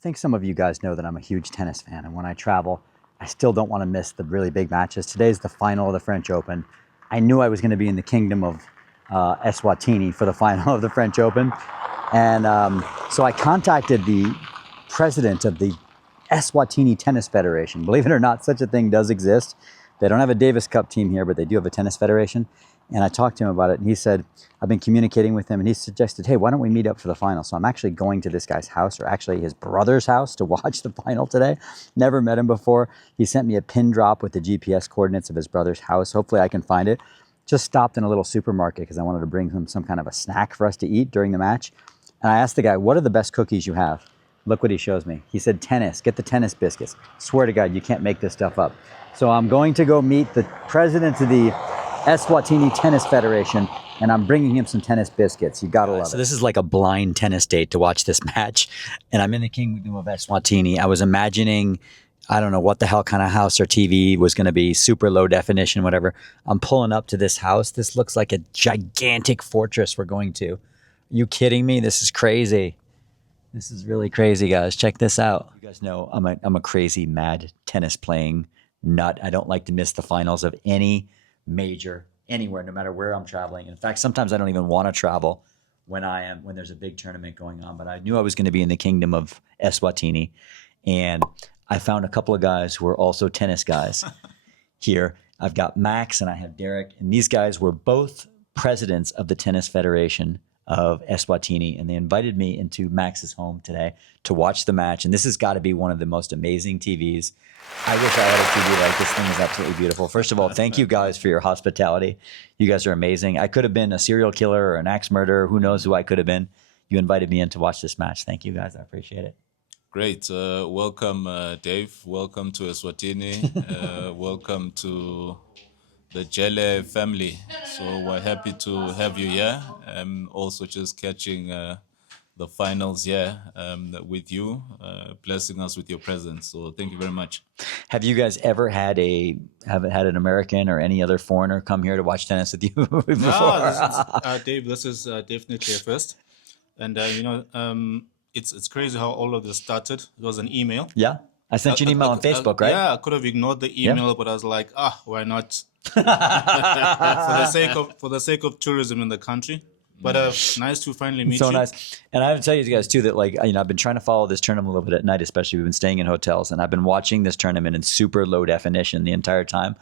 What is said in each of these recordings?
think some of you guys know that I'm a huge tennis fan, and when I travel, I still don't want to miss the really big matches. Today's the final of the French Open. I knew I was going to be in the kingdom of Eswatini for the final of the French Open, and so I contacted the president of the Eswatini Tennis Federation. Believe it or not, such a thing does exist. They don't have a Davis Cup team here, but they do have a tennis federation. And I talked to him about it, and he said, I've been communicating with him, and he suggested, hey, why don't we meet up for the final? So I'm actually going to this guy's house, or actually his brother's house, to watch the final today. Never met him before. He sent me a pin drop with the GPS coordinates of his brother's house. Hopefully I can find it. Just stopped in a little supermarket because I wanted to bring him some kind of a snack for us to eat during the match. And I asked the guy, what are the best cookies you have? Look what he shows me. He said, tennis, get the tennis biscuits. Swear to God, you can't make this stuff up. So I'm going to go meet the president of the Eswatini Tennis Federation, and I'm bringing him some tennis biscuits. You gotta love it. So this is like a blind tennis date to watch this match, and I'm in the kingdom of Eswatini. I was imagining, I don't know what the hell kind of house or TV was going to be, super low definition, whatever. I'm pulling up to this house. This looks like a gigantic fortress we're going to. Are you kidding me? This is crazy. This is really crazy, guys. Check this out. You guys know I'm a crazy, mad tennis playing nut. I don't like to miss the finals of any major anywhere, no matter where I'm traveling. In fact, sometimes I don't even want to travel when there's a big tournament going on. But I knew I was going to be in the kingdom of Eswatini, and I found a couple of guys who are also tennis guys here. I've got Max and I have Derek, and these guys were both presidents of the Tennis Federation of Eswatini, and they invited me into Max's home today to watch the match. And this has got to be one of the most amazing TVs. I wish I had a TV like this. Thing is absolutely beautiful. First of all, thank you guys for your hospitality. You guys are amazing. I could have been a serial killer or an axe murderer. Who knows who I could have been. You invited me in to watch this match. Thank you guys. I appreciate it. Great. Welcome, Dave. Welcome to Eswatini. Welcome to the Jele family. So we're happy to have you here. Also just catching the finals here with you, blessing us with your presence. So thank you very much. Have you guys ever had an American or any other foreigner come here to watch tennis with you before? No, Dave, this is definitely a first. And, it's crazy how all of this started. It was an email. Yeah. I sent you an email on Facebook, right? Yeah, I could have ignored the email, but I was like, why not? For the sake of tourism in the country. But nice to finally meet you. So nice. And I have to tell you guys too that, like, I've been trying to follow this tournament a little bit at night, especially we've been staying in hotels, and I've been watching this tournament in super low definition the entire time.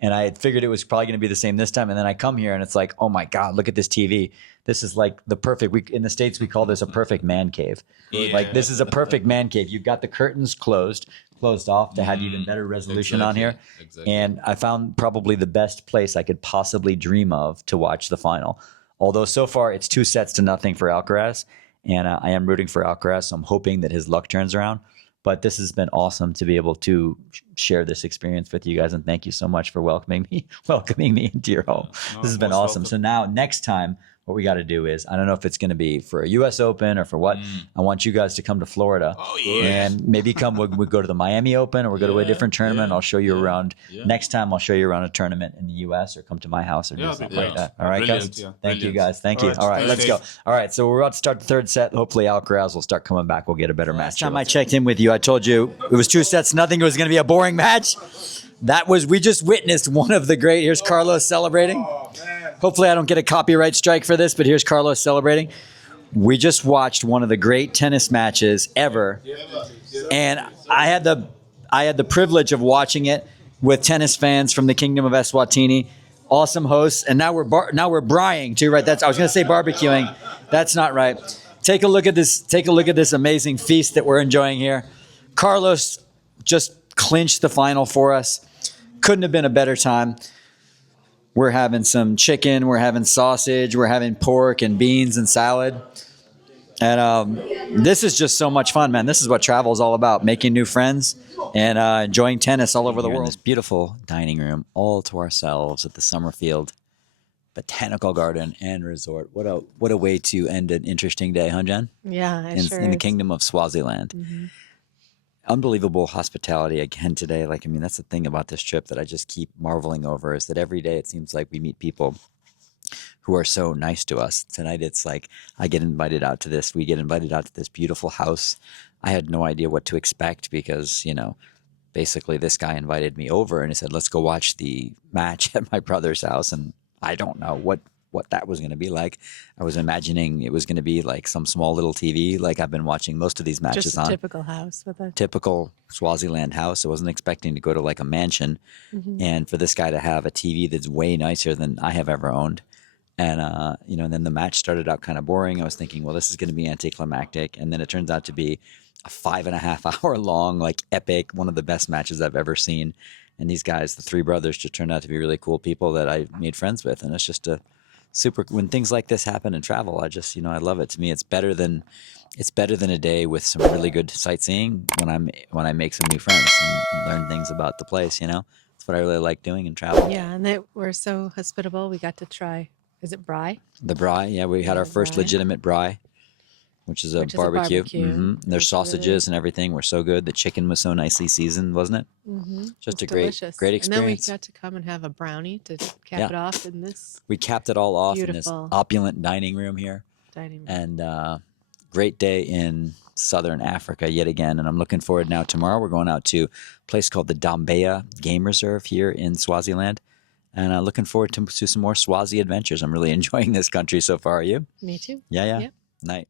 And I had figured it was probably going to be the same this time. And then I come here and it's like, oh my God, look at this TV. This is like the perfect, in the States, we call this a perfect man cave. Yeah. Like, this is a perfect man cave. You've got the curtains closed off to have even better resolution on here. Exactly. And I found probably the best place I could possibly dream of to watch the final. Although so far it's 2-0 for Alcaraz. And I am rooting for Alcaraz. So I'm hoping that his luck turns around. But this has been awesome to be able to share this experience with you guys. And thank you so much for welcoming me into your home. No, this has been awesome. Welcome. So now next time, what we got to do is, I don't know if it's going to be for a U.S. Open or for what. I want you guys to come to Florida. Oh, yeah. And maybe we go to the Miami Open, or we'll go to a different tournament. I'll show you around. Yeah. Next time I'll show you around a tournament in the U.S. or come to my house or do something like that. All right, brilliant, guys? Thank you, guys. Thank you. All right, let's go. All right, so we're about to start the third set. Hopefully Alcaraz will start coming back. We'll get a better match. Last time I checked in with you, I told you it was 2-0. It was going to be a boring match. We just witnessed one of the great. Here's Carlos celebrating. Hopefully I don't get a copyright strike for this, but here's Carlos celebrating. We just watched one of the great tennis matches ever. And I had the privilege of watching it with tennis fans from the Kingdom of Eswatini. Awesome hosts. And now we're braaiing too, right? I was going to say barbecuing. That's not right. Take a look at this amazing feast that we're enjoying here. Carlos just clinched the final for us. Couldn't have been a better time. We're having some chicken, we're having sausage, we're having pork and beans and salad. And this is just so much fun, man. This is what travel is all about, making new friends and enjoying tennis all over the world. In this beautiful dining room, all to ourselves at the Summerfield Botanical Garden and Resort. What a way to end an interesting day, huh, Jen? Yeah, in the kingdom of Swaziland. Mm-hmm. Unbelievable hospitality again today. That's the thing about this trip that I just keep marveling over, is that every day it seems like we meet people who are so nice to us. Tonight it's like we get invited out to this beautiful house. I had no idea what to expect because, basically this guy invited me over and he said, let's go watch the match at my brother's house. And I don't know what that was going to be like. I was imagining it was going to be like some small little TV, like I've been watching most of these matches Just a on. typical house with a Typical Swaziland house. I wasn't expecting to go to like a mansion and for this guy to have a TV that's way nicer than I have ever owned. And, and then the match started out kind of boring. I was thinking, well, this is going to be anticlimactic. And then it turns out to be a 5.5 hour long, like epic, one of the best matches I've ever seen. And these guys, the three brothers, just turned out to be really cool people that I made friends with. And it's just when things like this happen in travel, I just, I love it. To me, it's better than a day with some really good sightseeing when I make some new friends and learn things about the place, That's what I really like doing in travel. Yeah, and they were so hospitable. We got to try, is it Braai? The Braai, yeah, we had our first Braai. legitimate Braai, which is a barbecue. And their sausages and everything were so good. The chicken was so nicely seasoned, wasn't it? Just a great delicious. experience. And then we got to come and have a brownie to cap it off in this We capped it all off in beautiful this opulent dining room here. dining room. And great day in southern Africa yet again. And I'm looking forward now. Tomorrow we're going out to a place called the Dambeya Game Reserve here in Swaziland. And looking forward to some more Swazi adventures. I'm really enjoying this country so far. Are you? Me too. Yeah. Yep. Night.